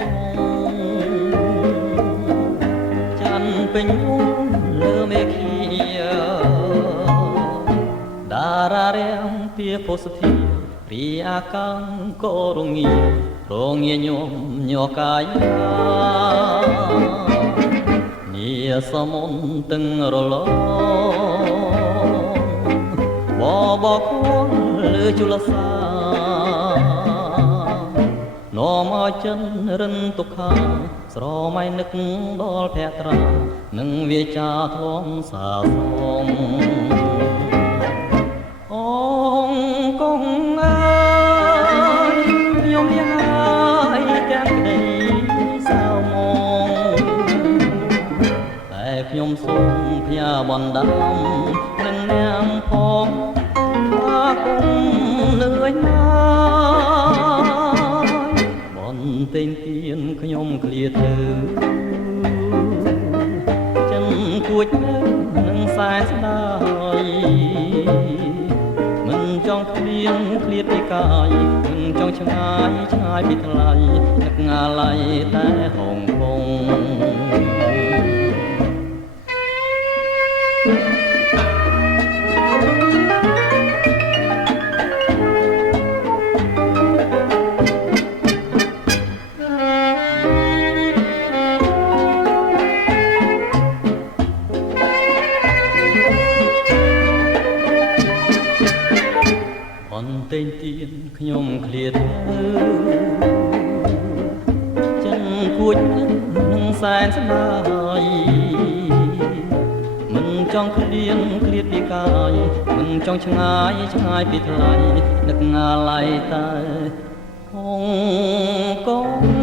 កងច័ន្ទពេញលើមេឃាតារារាំងពីពុសធារីអាកាំងក៏រងាញោមញ័រកាយានីសមុនទាំងរលងបខលើជលសានាំឲ្យចិនរិនទុក្ខាស្រមៃនឹកដល់ភក្ត្រានឹងវាចាធំសាសងអងកងអើយខ្ញុំយ៉ាងហើយទាំងក្តីសៅមកតែខ្ញុំសូមផ្ញើបណ្ដាំនឹងនាងផងថាគុំលឿនណាបន្ទិញទៀនខ្ញុំឃ្លាទៅចិនគួចនឹងសែនស្ដាយមិនចង់ឃ្លៀងឃ្លាតពីកាយមិនចង់ឆ្ងាយឆ្ងាយពីថ្លៃនឹកអាឡ័យតែហងគង់បន្ទិញទៀនខ្ញុំឃ្លាតទៅចិនគួចនឹងសែនស្ដាយមិនចង់ឃ្លៀងឃ្លាតពីកាយមិនចង់ឆ្ងាយឆ្ងាយពីថ្លៃនឹកអាឡ័យតែហងកង